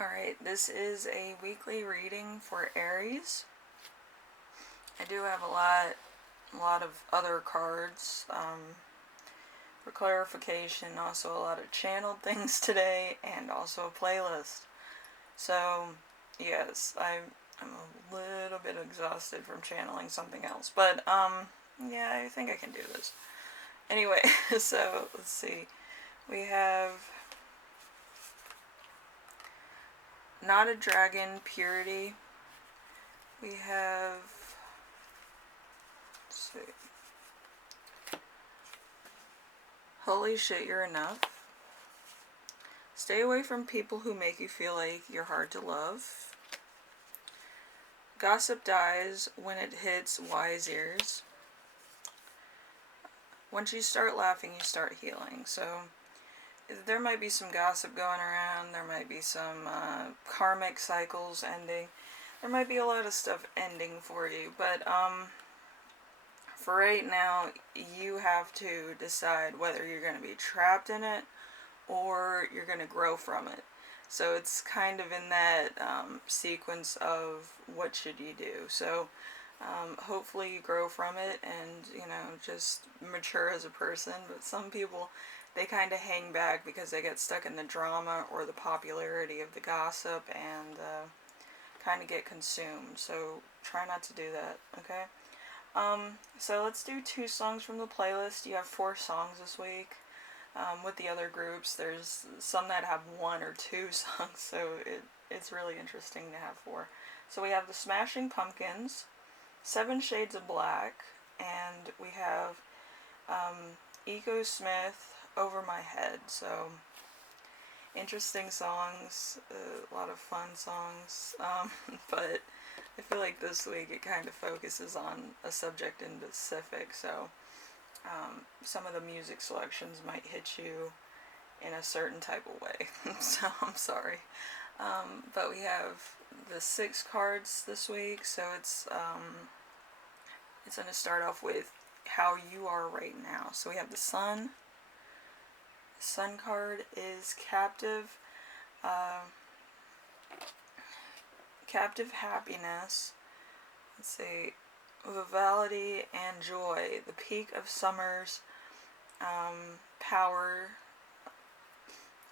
Alright, this is a weekly reading for Aries. I do have a lot of other cards for clarification, also a lot of channeled things today, and also a playlist. So, yes, I'm a little bit exhausted from channeling something else, but yeah, I think I can do this. Anyway, so let's see. We have Not a Dragon, Purity. We have, let's see, Holy Shit, You're Enough. Stay away from people who make you feel like you're hard to love. Gossip dies when it hits wise ears. Once you start laughing, you start healing. So there might be some gossip going around. There might be some karmic cycles ending. There might be a lot of stuff ending for you. But for right now, you have to decide whether you're going to be trapped in it or you're going to grow from it. So it's kind of in that sequence of what should you do. So hopefully you grow from it and, you know, just mature as a person. But some people, they kind of hang back because they get stuck in the drama or the popularity of the gossip and kind of get consumed. So try not to do that, okay? So let's do 2 songs from the playlist. You have 4 songs this week. With the other groups, there's some that have 1 or 2 songs, so it's really interesting to have 4. So we have the Smashing Pumpkins, 7 Shades of Black, and we have Echosmith-Over My Head. So interesting songs, a lot of fun songs, but I feel like this week it kind of focuses on a subject in specific, so some of the music selections might hit you in a certain type of way. So I'm sorry. But we have the 6 cards this week, so it's going to start off with how you are right now. So we have the Sun. The Sun card is captive. Captive happiness. Let's see. Vitality and joy, the peak of summer's power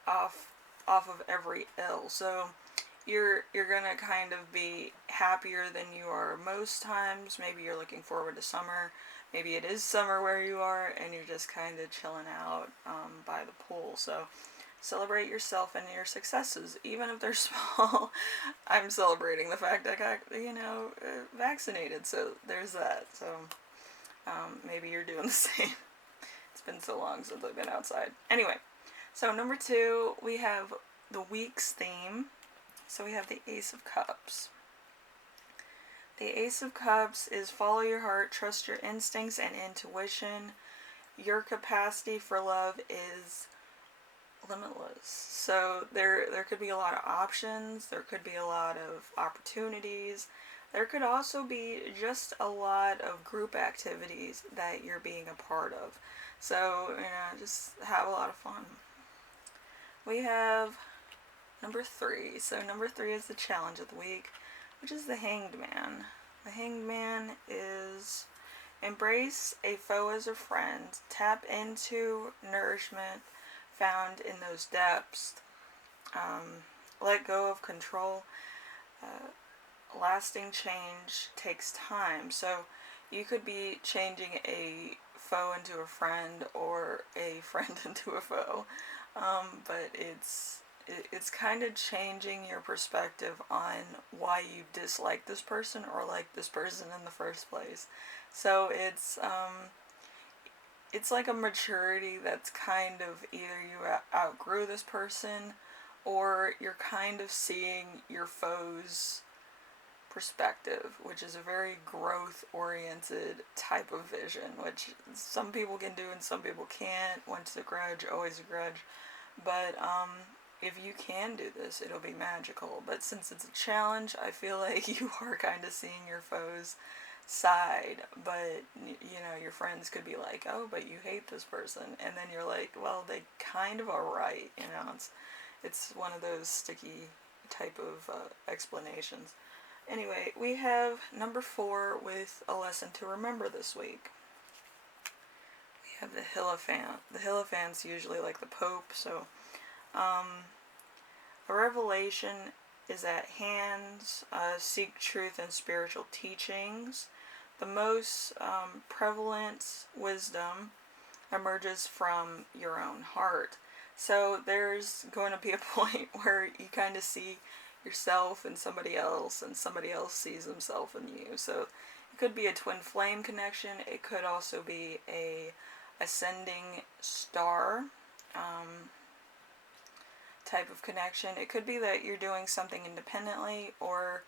off of every ill. So you're gonna kind of be happier than you are most times. Maybe you're looking forward to summer. Maybe it is summer where you are, and you're just kind of chilling out by the pool. So celebrate yourself and your successes, even if they're small. I'm celebrating the fact I got, vaccinated, so there's that. So maybe you're doing the same. It's been so long since I've been outside. Anyway, so number 2, we have the week's theme. So we have the Ace of Cups. The Ace of Cups is follow your heart, trust your instincts and intuition. Your capacity for love is limitless. So there could be a lot of options. There could be a lot of opportunities. There could also be just a lot of group activities that you're being a part of. So, just have a lot of fun. We have number 3. So number 3 is the challenge of the week, which is the Hanged Man. The Hanged Man is embrace a foe as a friend. Tap into nourishment found in those depths. Let go of control. Lasting change takes time. So you could be changing a foe into a friend or a friend into a foe. But it's kind of changing your perspective on why you dislike this person or like this person in the first place. So it's like a maturity that's kind of either you outgrew this person or you're kind of seeing your foe's perspective, which is a very growth oriented type of vision, which some people can do and some people can't. Once a grudge, always a grudge. But if you can do this, it'll be magical. But since it's a challenge, I feel like you are kind of seeing your foes side, but your friends could be like, oh, but you hate this person, and then you're like, well, they kind of are right. It's one of those sticky type of explanations. Anyway, we have number 4 with a lesson to remember this week. We have the Hierophant. The Hierophant's usually like the Pope, so a revelation is at hand. Seek truth and spiritual teachings. The most prevalent wisdom emerges from your own heart. So there's going to be a point where you kind of see yourself in somebody else, and somebody else sees himself in you. So it could be a twin flame connection. It could also be a ascending star type of connection. It could be that you're doing something independently, or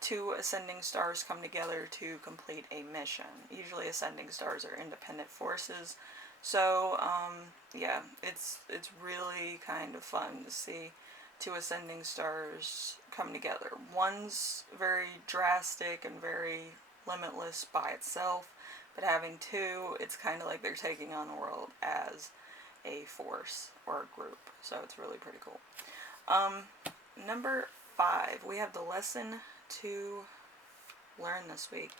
two ascending stars come together to complete a mission. Usually ascending stars are independent forces. So, yeah, it's really kind of fun to see two ascending stars come together. One's very drastic and very limitless by itself, but having two, it's kind of like they're taking on the world as a force or a group. So it's really pretty cool. Number 5, we have the lesson to learn this week.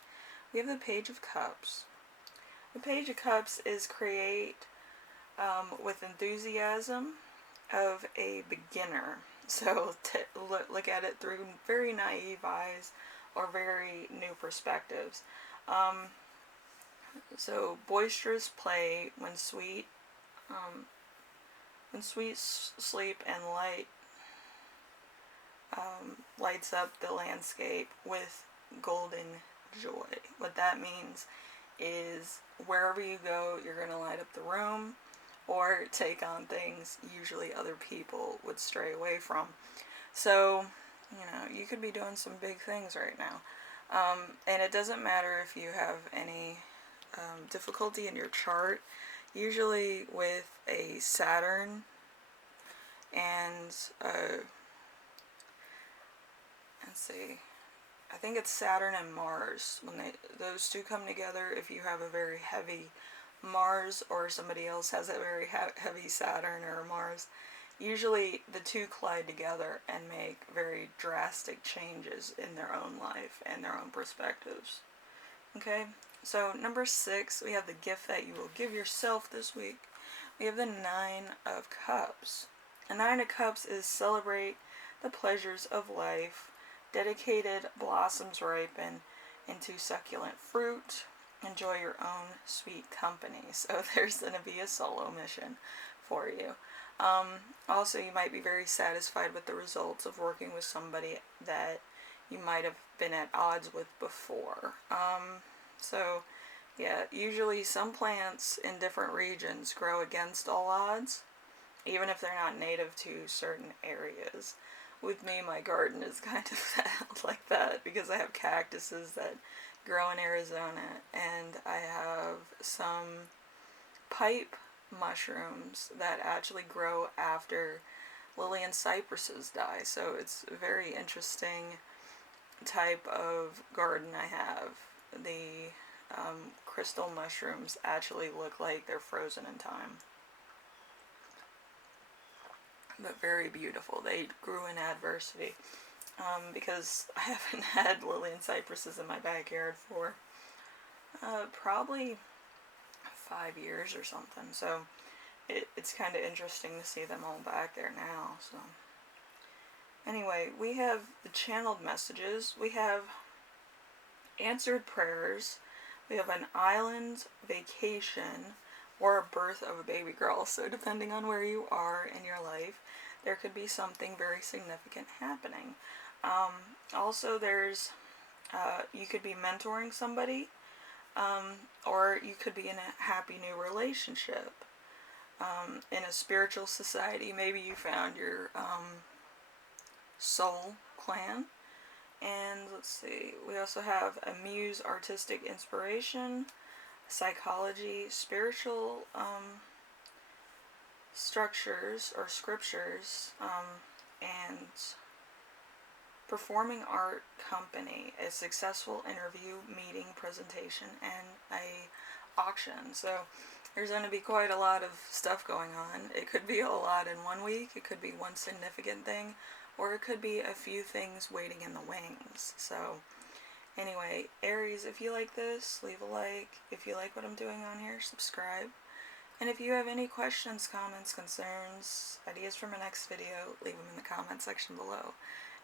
We have the Page of Cups. The Page of Cups is create with enthusiasm of a beginner. So look at it through very naive eyes or very new perspectives. So boisterous play when sweet sleep and light lights up the landscape with golden joy. What that means is wherever you go, you're going to light up the room or take on things usually other people would stray away from. So, you could be doing some big things right now. And it doesn't matter if you have any difficulty in your chart. Usually with a Saturn and let's see, I think it's Saturn and Mars. When those two come together, if you have a very heavy Mars or somebody else has a very heavy Saturn or Mars, usually the two collide together and make very drastic changes in their own life and their own perspectives. Okay, so number 6, we have the gift that you will give yourself this week. We have the 9 of Cups. A 9 of Cups is celebrate the pleasures of life. Dedicated blossoms ripen into succulent fruit. Enjoy your own sweet company. So there's going to be a solo mission for you. Also, you might be very satisfied with the results of working with somebody that you might have been at odds with before. So, yeah, usually some plants in different regions grow against all odds, even if they're not native to certain areas. With me, my garden is kind of like that because I have cactuses that grow in Arizona, and I have some pipe mushrooms that actually grow after lily and cypresses die. So it's a very interesting type of garden I have. The crystal mushrooms actually look like they're frozen in time. But very beautiful. They grew in adversity. Because I haven't had lily and cypresses in my backyard for probably 5 years or something. So it's kind of interesting to see them all back there now. So anyway, we have the channeled messages. We have answered prayers. We have an island vacation or a birth of a baby girl. So depending on where you are in your life, there could be something very significant happening. Also, there's you could be mentoring somebody, or you could be in a happy new relationship, in a spiritual society. Maybe you found your soul clan. And let's see, we also have a muse artistic inspiration, psychology, spiritual structures or scriptures, and performing art company, a successful interview, meeting, presentation, and a auction. So there's going to be quite a lot of stuff going on. It could be a lot in one week. It could be one significant thing, or it could be a few things waiting in the wings. So anyway, Aries, if you like this, leave a like. If you like what I'm doing on here, subscribe. And if you have any questions, comments, concerns, ideas for my next video, leave them in the comment section below.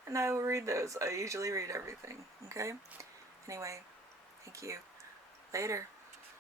And I will read those. I usually read everything, okay? Anyway, thank you. Later.